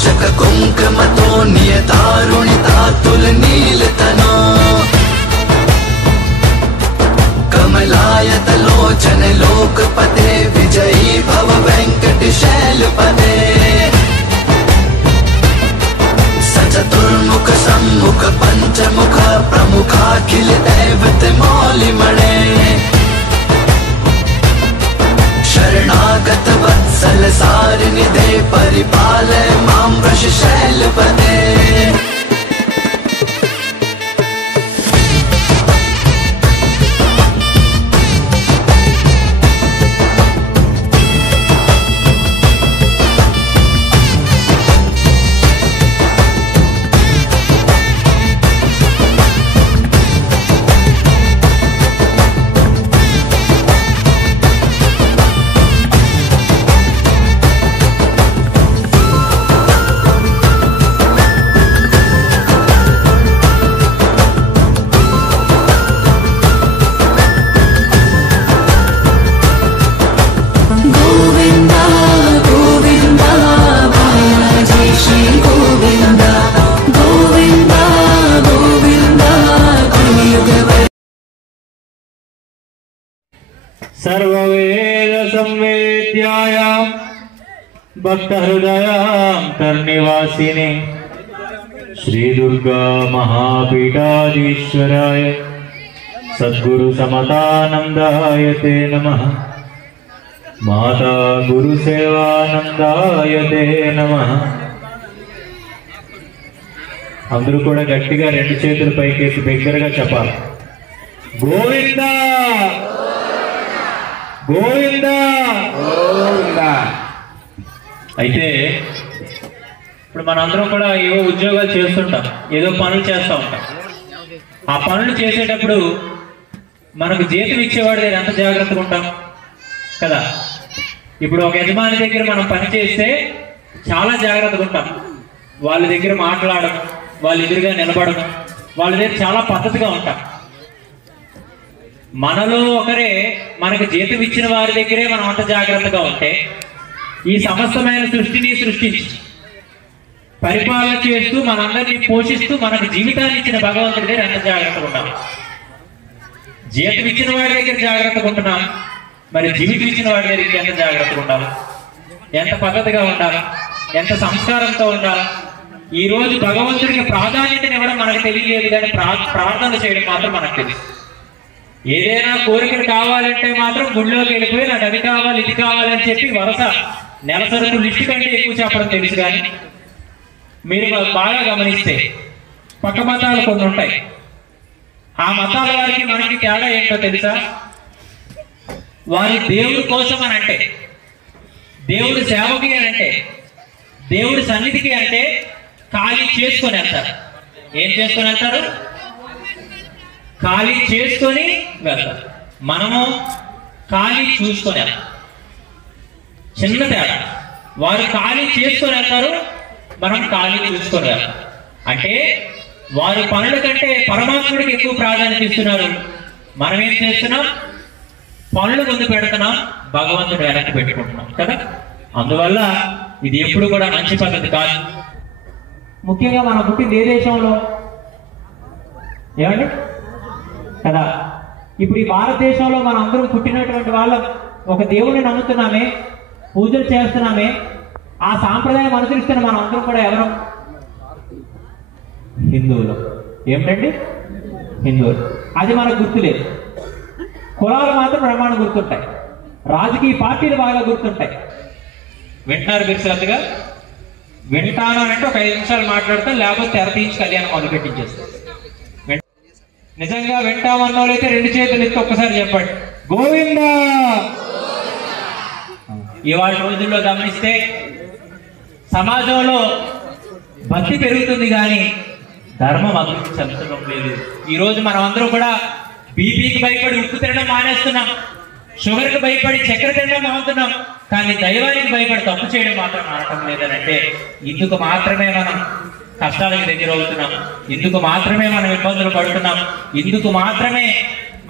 सूचक कुंकुमतो नियतारुणिता तुलनीलतनो कमलायत लोचन लोकपते विजयी भव वेंकटशैलपते सचतुर्मुख सम्मुख पंचमुख प्रमुखाखिल दैवत मौलिमणे शरणागत वत्सल सारनिधे परिपालय मां वृषशैलपते सर्ववेद संवेद्यायां भक्तहृदयांतर्निवासिने श्री दुर्गा महापीठाधीश्वराय सद्गुरु समतानंदाय ते नमः। माता गुरु सेवानंदाय ते नमः। अंदरू కూడా గట్టిగా రెండు చేతులు పైకేసి బిగ్గరగా చెప్పాలి, గోవిందా గోవిందా గోవిందా. అయితే ఇప్పుడు మనందరం కూడా ఏవో ఉద్యోగాలు చేస్తుంటాం, ఏదో పనులు చేస్తూ ఉంటాం. ఆ పనులు చేసేటప్పుడు మనకు జీతం ఇచ్చేవాడు దగ్గర ఎంత జాగ్రత్తగా ఉంటాం కదా. ఇప్పుడు ఒక యజమాని దగ్గర మనం పని చేస్తే చాలా జాగ్రత్తగా ఉంటాం. వాళ్ళ దగ్గర మాట్లాడడం, వాళ్ళ ఎదురుగా నిలబడడం, వాళ్ళ దగ్గర చాలా పద్ధతిగా ఉంటాం. మనలో ఒకరే మనకు జీతం ఇచ్చిన వారి దగ్గరే మనం అంత జాగ్రత్తగా ఉంటే, ఈ సమస్తమైన సృష్టిని సృష్టించి పరిపాలన చేస్తూ మనందరినీ పోషిస్తూ మనకు జీవితాన్ని ఇచ్చిన భగవంతుడి దగ్గర ఎంత జాగ్రత్తగా ఉంటాం. జీతం ఇచ్చిన వాడి దగ్గర జాగ్రత్తగా ఉంటున్నాం, మరి జీవితం ఇచ్చిన వాడి దగ్గరికి ఎంత జాగ్రత్తగా ఉండాలి, ఎంత పద్ధతిగా ఉండాలి, ఎంత సంస్కారంతో ఉండాలి. ఈ రోజు భగవంతుడికి ప్రాధాన్యతనివ్వడం మనకు తెలియలేదు, కానీ ప్రార్థన చేయడం మాత్రం మనకు తెలుసు. ఏదైనా కోరికలు కావాలంటే మాత్రం గుళ్ళోకి వెళ్ళిపోయి నాకు అది కావాలి ఇది కావాలని చెప్పి వరుస నెలసరకు లిస్టు కంటే ఎక్కువ చెప్పడం తెలుసు. కానీ మీరు బాగా గమనిస్తే పక్క మతాలు కొన్ని ఉంటాయి. ఆ మతాల వారికి మనకి తేడా ఏంటో తెలుసా? వారి దేవుడి కోసం అని అంటే, దేవుడి సేవకి అని అంటే, దేవుడి సన్నిధికి అంటే ఖాళీ చేసుకొని వెళ్తారు. ఏం చేసుకొని వెళ్తారు? ఖాళీ చేసుకొని వెళ్తారు. మనము ఖాళీ చూసుకొని వెళ్తాం. చిన్న తేడా. వారు ఖాళీ చేసుకొని వెళ్తారు, మనం ఖాళీ చూసుకొని వెళ్తాం. అంటే వారి పనుల కంటే పరమాత్ముడికి ఎక్కువ ప్రాధాన్యత ఇస్తున్నారు. మనం ఏం చేస్తున్నాం? పనులు ముందు పెడుతున్నాం, భగవంతుడు వెనక్కి పెట్టుకుంటున్నాం కదా. అందువల్ల ఇది ఎప్పుడు కూడా మంచి పద్ధతి కాదు. ముఖ్యంగా మనం పుట్టింది ఏ దేశంలో ఏమండి కదా. ఇప్పుడు ఈ భారతదేశంలో మనం అందరం పుట్టినటువంటి వాళ్ళం ఒక దేవుడిని నమ్ముతున్నామే, పూజలు చేస్తున్నామే, ఆ సాంప్రదాయం అనుసరిస్తున్న మనం అందరం కూడా ఎవరు? హిందువులు. ఏమిటండి? హిందువులు. అది మనకు గుర్తులేదు. కులాలు మాత్రం ప్రమాణం గుర్తుంటాయి, రాజకీయ పార్టీలు బాగా గుర్తుంటాయి. వింటున్నారు మీరు శ్రద్ధగా? వింటాను అంటే ఒక 5 నిమిషాలు మాట్లాడతాం, లేకపోతే తెర తీయించి కళ్యాణం మొదలు పెట్టించేస్తాం. నిజంగా వింటామన్న వాళ్ళైతే 2 చేతులు ఎత్తి ఒక్కసారి చెప్పండి, గోవిందా. ఇవాళ రోజుల్లో గమనిస్తే సమాజంలో భక్తి పెరుగుతుంది కానీ ధర్మం అభివృద్ధి చెందడం లేదు. ఈరోజు మనం అందరూ కూడా బీపీకి భయపడి ఉప్పు తినడం మానేస్తున్నాం, షుగర్కి భయపడి చక్కెర తినడం మానుతున్నాం, కానీ దైవానికి భయపడి తప్పు చేయడం మాత్రం మానటం లేదనంటే ఇందుకు మాత్రమే మనం కష్టాలకు దగ్గర అవుతున్నాం, ఇందుకు మాత్రమే మనం ఇబ్బందులు పడుతున్నాం, ఇందుకు మాత్రమే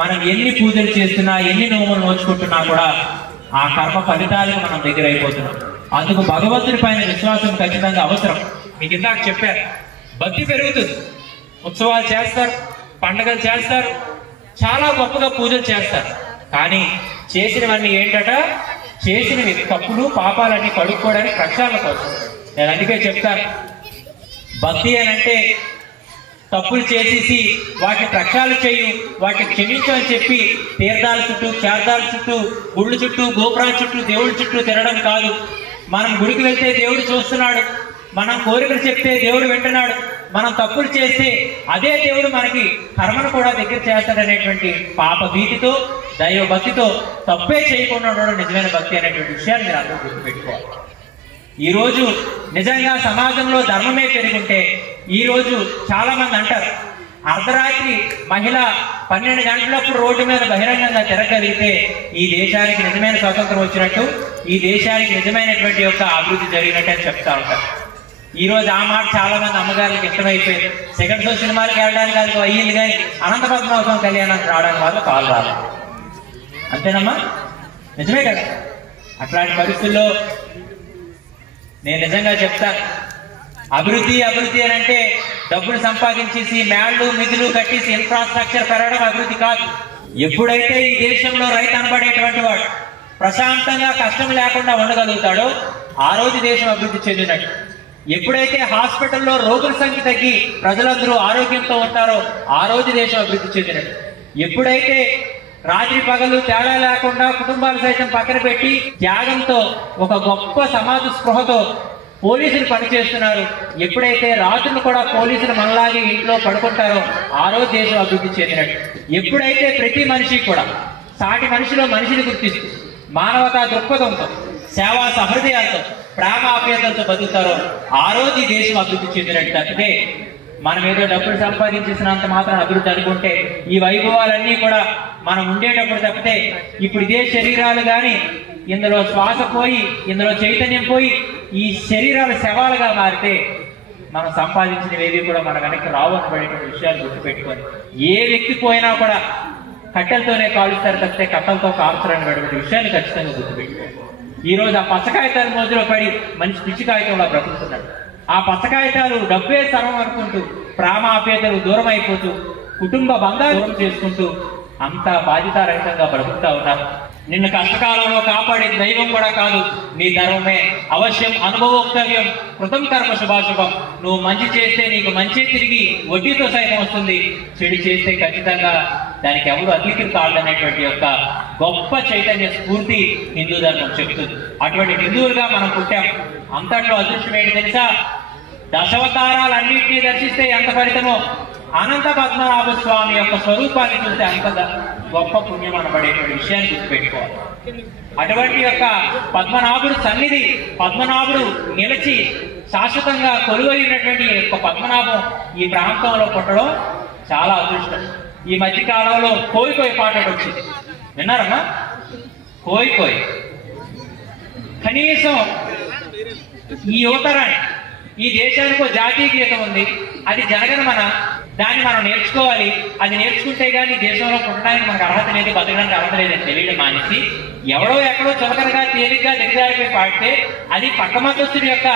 మనం ఎన్ని పూజలు చేస్తున్నా, ఎన్ని నోములు నోచుకుంటున్నా కూడా ఆ కర్మ ఫలితాలకు మనం దగ్గర అయిపోతున్నాం. అందుకు భగవంతుడి పైన విశ్వాసం ఖచ్చితంగా అవసరం. మీకు ఇందాక చెప్పారు, భక్తి పెరుగుతుంది, ఉత్సవాలు చేస్తారు, పండుగలు చేస్తారు, చాలా గొప్పగా పూజలు చేస్తారు. కానీ చేసినవన్నీ ఏంటట, చేసినవి తప్పులు పాపాలన్నీ కడుక్కోవడానికి ప్రక్షాళన కోసం. నేను అందుకే చెప్తాను, భక్తి అని అంటే తప్పులు చేసేసి వాటిని ప్రక్షాళన చేయు, వాటిని క్షమించు అని చెప్పి తీర్థాల చుట్టూ, క్షేత్రాల చుట్టూ, గుళ్ళు చుట్టూ, గోపురాల చుట్టూ, దేవుడి చుట్టూ తిరగడం కాదు. మనం గుడికి వెళ్తే దేవుడు చూస్తున్నాడు, మనం కోరికలు చెప్తే దేవుడు వింటున్నాడు, మనం తప్పులు చేస్తే అదే దేవుడు మనకి కర్మను కూడా దగ్గర చేస్తాడనేటువంటి పాప భీతితో, దైవ భక్తితో తప్పే చేయకుండా ఉండడం నిజమైన భక్తి అనేటువంటి విషయాన్ని మీరు అందరూ గుర్తుపెట్టుకోవాలి. ఈరోజు నిజంగా సమాజంలో ధర్మమే పెరుగుంటే, ఈరోజు చాలా మంది అంటారు, అర్ధరాత్రి మహిళ 12 గంటలప్పుడు రోడ్డు మీద బహిరంగంగా తిరగలిగితే ఈ దేశానికి నిజమైన స్వాతంత్రం వచ్చినట్టు, ఈ దేశానికి నిజమైనటువంటి యొక్క అభివృద్ధి జరిగినట్టు అని చెప్తా ఉంటారు. ఈ రోజు ఆ మాట చాలా మంది అమ్మగారికి ఇష్టమైపోయింది. సెకండ్ షో సినిమాలకు వెళ్ళడానికి అది అయ్యింది, కానీ అనంత పద్మనాభం కళ్యాణానికి రావడానికి వాళ్ళు కాలు రాలేదు. అంతేనమ్మా, నిజమే కదా. అట్లాంటి పరిస్థితుల్లో నేను నిజంగా చెప్తాను, అభివృద్ధి అభివృద్ధి అని అంటే డబ్బులు సంపాదించేసి మేళ్ళు మిగులు కట్టేసి ఇన్ఫ్రాస్ట్రక్చర్ పెరగడం అభివృద్ధి కాదు. ఎప్పుడైతే ఈ దేశంలో రైతు అనబడేటువంటి వాడు ప్రశాంతంగా కష్టం లేకుండా ఉండగలుగుతాడో ఆ రోజు దేశం అభివృద్ధి చెందినట్టు. ఎప్పుడైతే హాస్పిటల్లో రోగుల సంఖ్య తగ్గి ప్రజలందరూ ఆరోగ్యంతో ఉంటారో ఆ రోజు దేశం అభివృద్ధి చెందినట్టు. ఎప్పుడైతే రాత్రి పగలు తేడా లేకుండా కుటుంబాలు సైతం పక్కన పెట్టి త్యాగంతో ఒక గొప్ప సమాజ స్పృహతో పోలీసులు పనిచేస్తున్నారు, ఎప్పుడైతే రాత్రులు కూడా పోలీసులు మనలాగే ఇంట్లో పడుకుంటారో ఆ రోజు దేశం అభివృద్ధి చెందినట్టు. ఎప్పుడైతే ప్రతి మనిషి కూడా సాటి మనిషిలో మనిషిని గుర్తిస్తూ మానవతా దృక్పథంతో, సేవా సహృదయాలతో, ప్రేమ ఆప్యాయతలతో బతుకుతారో ఆ రోజు ఈ దేశం అభివృద్ధి చెందినట్టు. తప్పితే మనం ఏదో డబ్బులు సంపాదించేసినంత మాత్రం అభివృద్ధి అనుకుంటే ఈ వైభవాలన్నీ కూడా మనం ఉండేటప్పుడు తప్పితే, ఇప్పుడు ఇదే శరీరాలు కానీ ఇందులో శ్వాస పోయి, ఇందులో చైతన్యం పోయి ఈ శరీరాలు శవాలుగా మారితే మనం సంపాదించినవి కూడా మన వెనక్కి రావు అనబడేటువంటి విషయాలు గుర్తుపెట్టుకొని, ఏ వ్యక్తి పోయినా కూడా కట్టెలతోనే కాలుస్తారు తప్పితే కట్టెలతో కాల్చరని అనేటువంటి విషయాన్ని ఖచ్చితంగా గుర్తుపెట్టుకోవాలి. ఈ రోజు ఆ పచ్చ కాగితాల మధ్యలో పడి మనిషి పిచ్చి కాగితంలో బ్రతుకుతున్నాడు. ఆ పచ్చ కాగితాలు డబ్బే సర్వం అనుకుంటూ, ప్రేమ ఆప్యాయతలు దూరం అయిపోతూ, కుటుంబ బంధాలు దూరం చేసుకుంటూ అంత బాధ్యతారహితంగా బ్రతుకుతా ఉన్నారు. నిన్ను కష్టకాలంలో కాపాడే దైవం కూడా కాదు, నీ ధర్మమే. అవశ్యం అనుభవోక్తవ్యం కృతం కర్మ శుభాశుభం. నువ్వు మంచి చేస్తే నీకు మంచి తిరిగి వడ్డీతో సైతం వస్తుంది, చెడు చేస్తే ఖచ్చితంగా దానికి ఎవరు అతీతులు కాదనేటువంటి యొక్క గొప్ప చైతన్య స్ఫూర్తి హిందూ ధర్మం చెప్తుంది. అటువంటి హిందువులుగా మనం పుట్టాం. అంతట్లో అదృష్టం ఏంటి తెలుసా? దశావతారాలన్నింటినీ దర్శిస్తే ఎంత ఫలితమో, అనంత పద్మనాభ స్వామి యొక్క స్వరూపాన్ని చూస్తే అంత గొప్ప పుణ్యం అనబడేటువంటి విషయాన్ని గుర్తుపెట్టుకోవాలి. అటువంటి యొక్క పద్మనాభుడు సన్నిధి, పద్మనాభుడు నిలిచి శాశ్వతంగా కొలువైనటువంటి యొక్క పద్మనాభం ఈ ప్రాంతంలో పుట్టడం చాలా అదృష్టం. ఈ మధ్య కాలంలో కోయి కోయి పాట వచ్చింది, విన్నారమ్మా? కోయి కోయి కనీసం ఈ యువతరాన్ని, ఈ దేశానికి ఒక జాతీయ గీతం ఉంది, అది జనగణమన. దాన్ని మనం నేర్చుకోవాలి. అది నేర్చుకుంటే కానీ దేశంలో పుట్టడానికి మనకు అర్హత లేదు, బతకడానికి అర్హత లేదని తెలియడం మానేసి ఎవడో ఎక్కడో చులకనగా తేలిగ్గా దిగజారిపోయి పాడితే అది పక్కమతస్తుడి యొక్క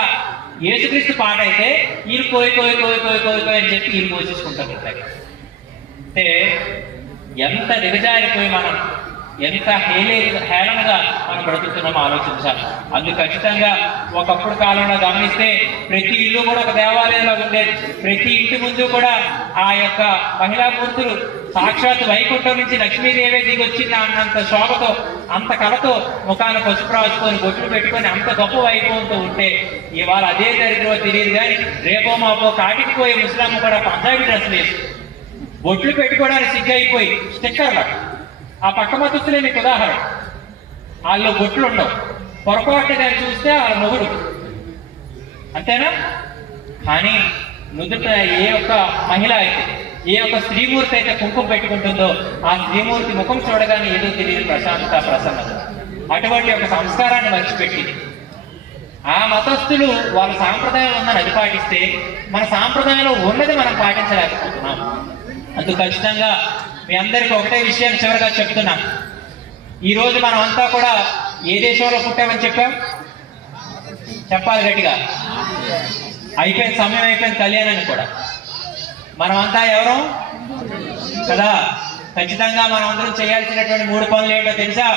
యేసుక్రీస్తు పాట అయితే వీళ్ళు కోయి కోయి కోయి కోయి కోయి కోయి అని చెప్పి వీళ్ళు పోషించుకుంటారు. అంటే ఎంత దిగజారిపోయి మనం ఎంత హేళనగా మనం బ్రతుకుతున్నామో ఆలోచించాలి. అందుకు ఖచ్చితంగా ఒకప్పుడు కాలంలో గమనిస్తే ప్రతి ఇల్లు కూడా ఒక దేవాలయంలో ఉండేది. ప్రతి ఇంటి ముందు కూడా ఆ యొక్క మహిళా మూర్తులు సాక్షాత్ వైకుంఠం నుంచి లక్ష్మీదేవి దిగొచ్చింది అన్నంత శోభతో, అంత కళతో ముఖాన్ని పసుపు రాసుకొని బొట్లు పెట్టుకొని అంత గొప్ప వైభవంతో ఉంటే ఇవాళ అదే దరిద్రమో తెలియదు కానీ రేపో మాపో కాటికి పోయే ముస్లాం కూడా పంజాబీ డ్రెస్సులు వేసి బొట్లు పెట్టుకోవడానికి సిగ్గైపోయి స్టిక్కర్లు. ఆ పక్క మతస్థులే మీకు ఉదాహరణ. వాళ్ళు బొట్లు ఉండవు, పొరపాటుగా చూస్తే వాళ్ళ మొగుడు, అంతేనా? కానీ నుదుట ఏ ఒక్క మహిళ అయితే, ఏ ఒక్క స్త్రీమూర్తి అయితే కుంకుమ పెట్టుకుంటుందో ఆ స్త్రీమూర్తి ముఖం చూడగానే ఏదో తెలియదు ప్రశాంతత, ప్రసన్నత. అటువంటి ఒక సంస్కారాన్ని మర్చిపెట్టి ఆ మతస్థులు వాళ్ళ సాంప్రదాయం ఉందని అది పాటిస్తే మన సాంప్రదాయంలో ఉన్నది మనం పాటించలేకపోతున్నాం. అందుకు ఖచ్చితంగా మీ అందరికీ ఒకటే విషయాన్ని చివరిగా చెప్తున్నా. ఈరోజు మనం అంతా కూడా ఏ దేశంలో పుట్టామని చెప్పాం? చెప్పాలి గట్టిగా. అయిపోయింది, సమయం అయిపోయింది కళ్యాణానికి కూడా. మనమంతా ఎవరు కదా, ఖచ్చితంగా మనం అందరం చేయాల్సినటువంటి 3 పనులు ఏంటో తెలుసా?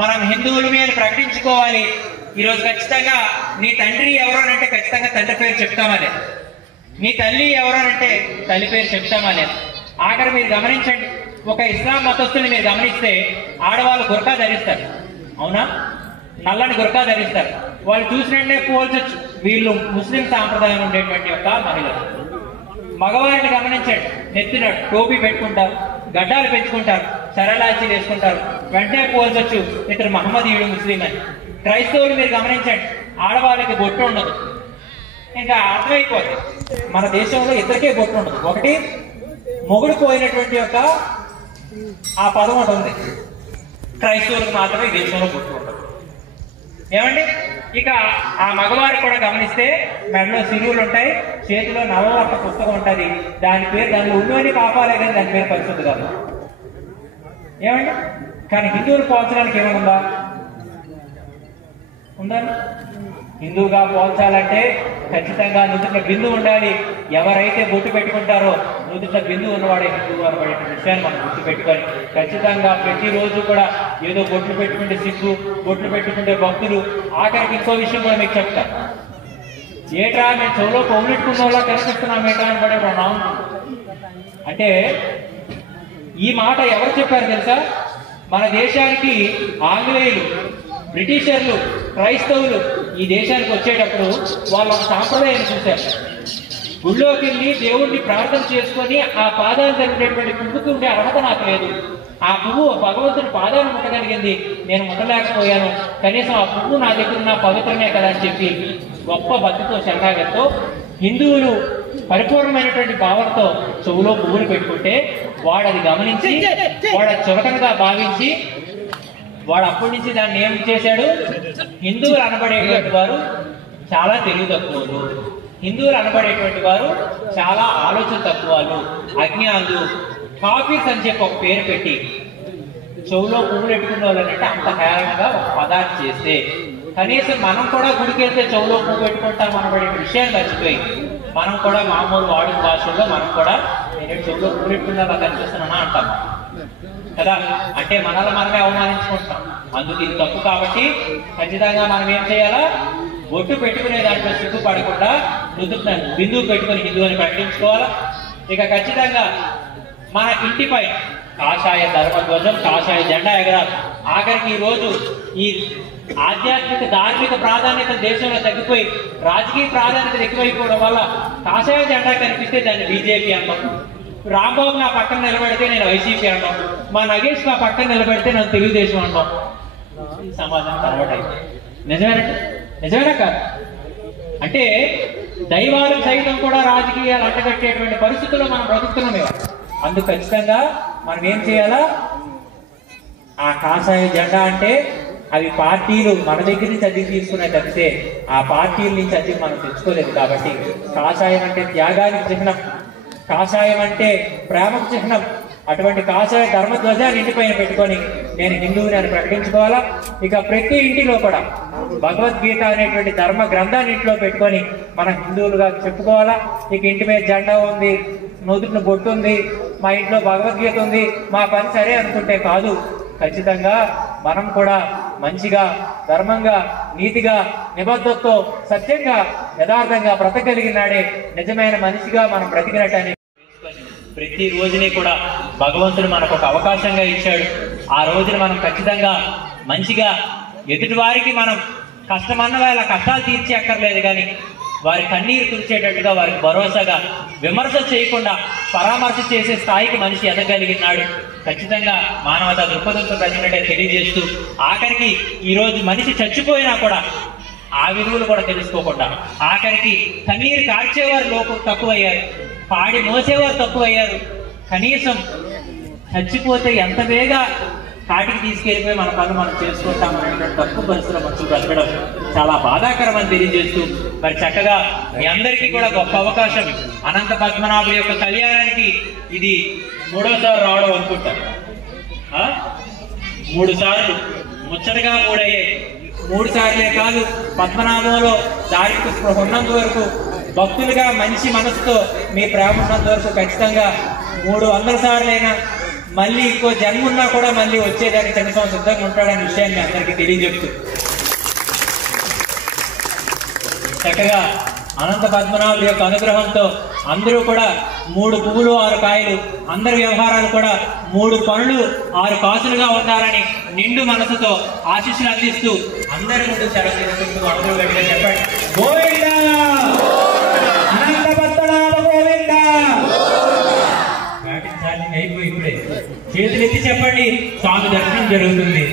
మనం హిందువులమే అని ప్రకటించుకోవాలి. ఈరోజు ఖచ్చితంగా నీ తండ్రి ఎవరు అంటే ఖచ్చితంగా తండ్రి పేరు చెప్తామని, మీ తల్లి ఎవరు అంటే తల్లి పేరు చెప్తామని. ఆఖరి మీరు గమనించండి, ఒక ఇస్లాం మతస్థుని మీరు గమనిస్తే ఆడవాళ్ళు గుర్కా ధరిస్తారు, అవునా? నల్లని గుర్కా ధరిస్తారు. వాళ్ళు చూసినట్టే పోల్చొచ్చు, వీళ్ళు ముస్లిం సాంప్రదాయం ఉండేటువంటి యొక్క మహిళలు. మగవారిని గమనించండి, నెత్తిన టోపీ పెట్టుకుంటారు, గడ్డాలు పెంచుకుంటారు, సరళాచి వేసుకుంటారు, వెంటనే పోల్చొచ్చు ఇతరు మహమ్మదీయుడు ముస్లిం అని. క్రైస్తవులు మీరు గమనించండి, ఆడవాళ్ళకి బొట్టు ఉండదు. ఇంకా అర్థమైపోతుంది, మన దేశంలో ఇద్దరికే బొట్టు ఉండదు. ఒకటి మొగుడు పోయినటువంటి యొక్క ఆ పదం ఒకటి ఉంది, క్రైస్తవులకు మాత్రమే ఈ దేశంలో బొట్టు ఉండదు. ఏమండి, ఇక ఆ మగవారికి కూడా గమనిస్తే మెడలో సిరువులు ఉంటాయి, చేతిలో నవవర్త పుస్తకం ఉంటుంది, దానిలో ఉన్నవన్నీ పాపాలే కానీ దాని పేరు పరిశుద్ధి కాదు. ఏమండి, కానీ హిందువులు పోల్చడానికి ఏమనుందా? ఉందండి. హిందువుగా పోల్చాలంటే ఖచ్చితంగా నుదుట బిందు ఉండాలి. ఎవరైతే బొట్టు పెట్టుకుంటారో నుదుట బిందు ఉన్నవాడే హిందువు అనబడే విషయాన్ని మనం గుర్తు పెట్టుకొని ఖచ్చితంగా ప్రతిరోజు కూడా ఏదో బొట్లు పెట్టుకుంటే సిగ్గు, బొట్లు పెట్టుకుంటే భక్తులు. ఆఖరికి ఇంకో విషయం కూడా మీకు చెప్తాను. ఏట్రా మేము చెవులో పౌనెట్టుకున్న వాళ్ళ కనిపిస్తున్నాం ఏట్రా అని పడే నాం అంటే ఈ మాట ఎవరు చెప్పారు తెలుసా? మన దేశానికి ఆంగ్లేయులు, బ్రిటిషర్లు, క్రైస్తవులు ఈ దేశానికి వచ్చేటప్పుడు వాళ్ళ సాంప్రదాయాన్ని చూశారు. గుళ్ళోకి వెళ్ళి దేవుణ్ణి ప్రార్థన చేసుకొని ఆ పాదాలు జరిగినటువంటి పువ్వుతుండే అర్హత నాకు లేదు. ఆ పువ్వు భగవంతుని పాదాలు ముట్టగలిగింది, నేను ముట్టలేకపోయాను. కనీసం ఆ పువ్వు నా దగ్గర ఉన్న పవిత్రమే కదా అని చెప్పి గొప్ప భక్తితో శరణాగతితో హిందువులు పరిపూర్ణమైనటువంటి భావనతో చెవులో పువ్వులు పెట్టుకుంటే వాడు అది గమనించి వాడు చులకనగా భావించి వాడు అప్పటి నుంచి దాన్ని ఏం చేశాడు? హిందువులు అనబడేటువంటి వారు చాలా తెలివి తక్కువలు, హిందువులు అనబడేటువంటి వారు చాలా ఆలోచన తక్కువలు, అజ్ఞానులు, కాఫీస్ అని చెప్పి ఒక పేరు పెట్టి చెవులో పువ్వులు పెట్టుకున్న వాళ్ళంటే అంత హేళనగా ఒక పదార్థం చేస్తే కనీసం మనం కూడా గుడికి వెళ్తే చెవులో పువ్వు పెట్టుకుంటాం అనబడే విషయాన్ని మర్చిపోయి మనం కూడా మామూలు వాడుక భాషల్లో మనం కూడా నేను చెవులో పువ్వు పెట్టుకున్నా కనిపిస్తున్నానా అంటాం కదా. అంటే మనల్ని మనమే అవమానించుకుంటాం. అందుకు ఇది తప్పు. కాబట్టి ఖచ్చితంగా మనం ఏం చేయాలా? బొట్టు పెట్టుకునే దాంట్లో సిగ్గుపడకుండా బిందువు పెట్టుకుని హిందూ అని ప్రకటించుకోవాలా. ఇక ఖచ్చితంగా మన ఇంటిపై కాషాయ ధర్మధ్వజం, కాషాయ జెండా ఎగరాలి. ఆఖరికి ఈ రోజు ఈ ఆధ్యాత్మిక ధార్మిక ప్రాధాన్యత దేశంలో తగ్గిపోయి రాజకీయ ప్రాధాన్యత ఎక్కువైపోవడం వల్ల కాషాయ జెండా కనిపిస్తే దాన్ని బీజేపీ అంటాం, రాంబాబు నా పక్కన నిలబెడితే నేను వైసీపీ అంటాం, మా నగేష్ నా పక్కన నిలబెడితే నేను తెలుగుదేశం అంటాం. సమాజం అలవాటు అయిపోయింది. నిజమేనా కాదు? అంటే దైవాలు సైతం కూడా రాజకీయాలు అంటగట్టేటువంటి పరిస్థితుల్లో మనం బ్రతుకుతున్నాం. అందుకు ఖచ్చితంగా మనం ఏం చేయాలా? ఆ కాషాయ జెండా అంటే అవి పార్టీలు మన దగ్గర నుంచి అద్దెకి తీసుకునే తప్పితే ఆ పార్టీల నుంచి అద్దెకి మనం తెచ్చుకోలేదు. కాబట్టి కాషాయం అంటే త్యాగానికి చిహ్నం, కాషాయం అంటే ప్రేమకు చిహ్నం. అటువంటి కాషాయ ధర్మధ్వజాన్ని ఇంటిపైన పెట్టుకొని నేను హిందువుని అని ప్రకటించుకోవాలా. ఇక ప్రతి ఇంటిలో కూడా భగవద్గీత అనేటువంటి ధర్మ గ్రంథాన్ని ఇంట్లో పెట్టుకొని మనం హిందువులుగా చెప్పుకోవాలా. ఇక ఇంటి మీద జెండా ఉంది, నుదుటిన బొట్టు ఉంది, మా ఇంట్లో భగవద్గీత ఉంది, మా పని సరే అనుకుంటే కాదు. ఖచ్చితంగా మనం కూడా మంచిగా, ధర్మంగా, నీతిగా, నిబద్ధతతో, సత్యంగా, యథార్థంగా బ్రతకగలిగినాడే నిజమైన మనిషిగా మనం బ్రతికినట్టని ప్రతి రోజుని కూడా భగవంతుడు మనకు ఒక అవకాశంగా ఇచ్చాడు. ఆ రోజున మనం ఖచ్చితంగా మంచిగా ఎదుటి వారికి మనం కష్టమన్న వాళ్ళ కష్టాలు తీర్చి అక్కర్లేదు, కానీ వారి కన్నీరు తుడిచేటట్టుగా వారికి భరోసాగా విమర్శ చేయకుండా పరామర్శ చేసే స్థాయికి మనిషి ఎదగలిగినాడు. ఖచ్చితంగా మానవతా దృక్పథంతో కలిగినట్టే తెలియజేస్తూ ఆఖరికి ఈరోజు మనిషి చచ్చిపోయినా కూడా ఆ విలువలు కూడా తెలుసుకోకుండా ఆఖరికి కన్నీరు కార్చేవారు తక్కువయ్యారు, పాడి మోసేవారు తక్కువయ్యారు. కనీసం చచ్చిపోతే ఎంత వేగా కాటికి తీసుకెళ్ళిపోయి మన పనులు మనం చేసుకుంటామనేటువంటి తక్కువ పరిస్థితుల్లో మనుషులు బ్రతకడం చాలా బాధాకరం అని తెలియజేస్తూ మరి చక్కగా మీ అందరికీ కూడా గొప్ప అవకాశం. అనంత పద్మనాభుల యొక్క కళ్యాణానికి ఇది 3వసారి రావడం అనుకుంటా. 3 సార్లు ముచ్చటగా 3 అయ్యాయి. 3 సార్లే కాదు, పద్మనాభంలో దారికి స్పృహ ఉన్నంత వరకు, భక్తులుగా మంచి మనసుతో మీ ప్రేమ ఉన్నంత వరకు ఖచ్చితంగా 300 సార్లైనా మళ్ళీ ఇంకో జన్మ ఉన్నా కూడా మళ్ళీ వచ్చేదానికి చంద్రస్వామి సిద్ధంగా ఉంటాడనే విషయాన్ని మీ అందరికీ తెలియజెప్తూ చక్కగా అనంత పద్మనాభుడి యొక్క అనుగ్రహంతో అందరూ కూడా 3 పువ్వులు 6 కాయలు, అందరి వ్యవహారాలు కూడా 3 పనులు 6 కాసులుగా ఉండాలని నిండు మనసుతో ఆశీస్సులు అందిస్తూ అందరి ముందు సెలవు తీసుకుంటూ అందరూ గట్టిగా చెప్పండి, గోవిందా అనంత పద్మనాభ గోవిందా. అయిపోయి ఇప్పుడే చేతులు ఎత్తి చెప్పండి, స్వామి దర్శనం జరుగుతుంది.